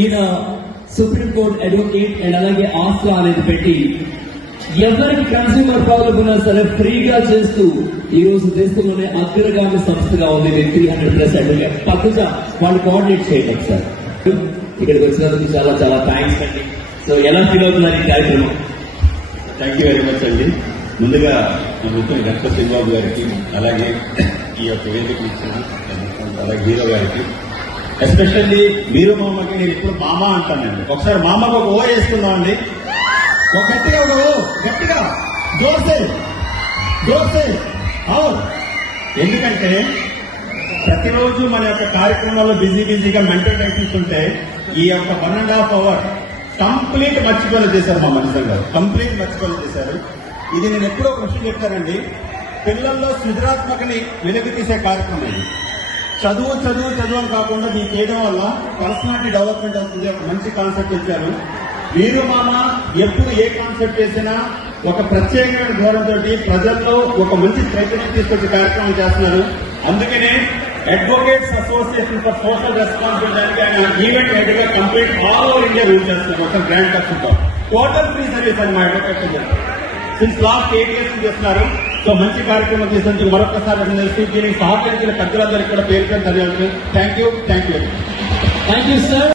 ఈయన supreme court advocate and అలాగే ఆస్ట్రా అనేది పెట్టి ఎవరికి కన్స్యూమర్ ప్రాబ్లం ఉన్నా సరే ఫ్రీగా చేస్తూ ఈ రోజు దేశంలోనే అగ్రగామి సంస్థగా ఉంది 300+ అడ్వకేట్. పక్కగా వాళ్ళు కోఆర్డినేట్ చేయడం సార్. ఇక్కడికి వచ్చినందుకు చాలా చాలా థ్యాంక్స్ అండి. సో ఎలా ఫీల్ అవుతున్నారు ఈ కార్యక్రమం? థ్యాంక్ యూ వెరీ మచ్ అండి. ముందుగా డాక్టర్ శ్రీబాబు గారికి, అలాగే ఈ యొక్క వేదిక ఇచ్చిన అలాగే హీరో గారికి, ఎస్పెషల్లీ మీరు మామకి నేను ఇప్పుడు మామ అంటానండి. ఒకసారి మామకు ఒక ఓ వేసుకుందాం అండి. ఒక గట్టిగా ఒక ఓ, గట్టిగా జోర్సే జోర్సే అవును. ఎందుకంటే ప్రతిరోజు మన యొక్క కార్యక్రమాల్లో బిజీగా మెంటల్ టెన్షన్స్ ఉంటే ఈ యొక్క 1.5 hour కంప్లీట్ మర్చిపోయిన చేశారు మా మనిషి గారు. కంప్లీట్ మర్చిపోయిన చేశారు. ఇది నేను ఎప్పుడో ఒక విషయం చెప్తానండి. పిల్లల్లో సృజనాత్మకని వెలుగు తీసే కార్యక్రమం ఇది. చదువు చదువు చదువు అని కాకుండా దీన్ని చేయడం వల్ల పర్సనాలిటీ డెవలప్మెంట్ అవుతుంది. ఒక మంచి కాన్సెప్ట్ ఇచ్చారు. వీరు మామ ఎప్పుడు ఏ కాన్సెప్ట్ చేసినా ఒక ప్రత్యేకమైన ధోరణితో ప్రజల్లో ఒక మంచి చైతన్యం తీసుకొచ్చే కార్యక్రమం చేస్తున్నారు. అందుకనే advocates association for social responsibility ఆయన ఈవెంట్ హెడ్ గా complete all over India rule చేస్తున్నారు. మొత్తం గ్రాండ్ ఖర్చుతో టోటల్ ఫ్రీ సర్వీస్ అని మా అడ్వకేట్ సిన్స్ లాస్ట్ 8 years చేస్తున్నారు. సో మంచి కార్యక్రమం చేసినందుకు మరొకసారి దీనికి సహకరించిన పెద్దలందరికీ కూడా పేరు ధన్యవాదాలు. Thank you sir.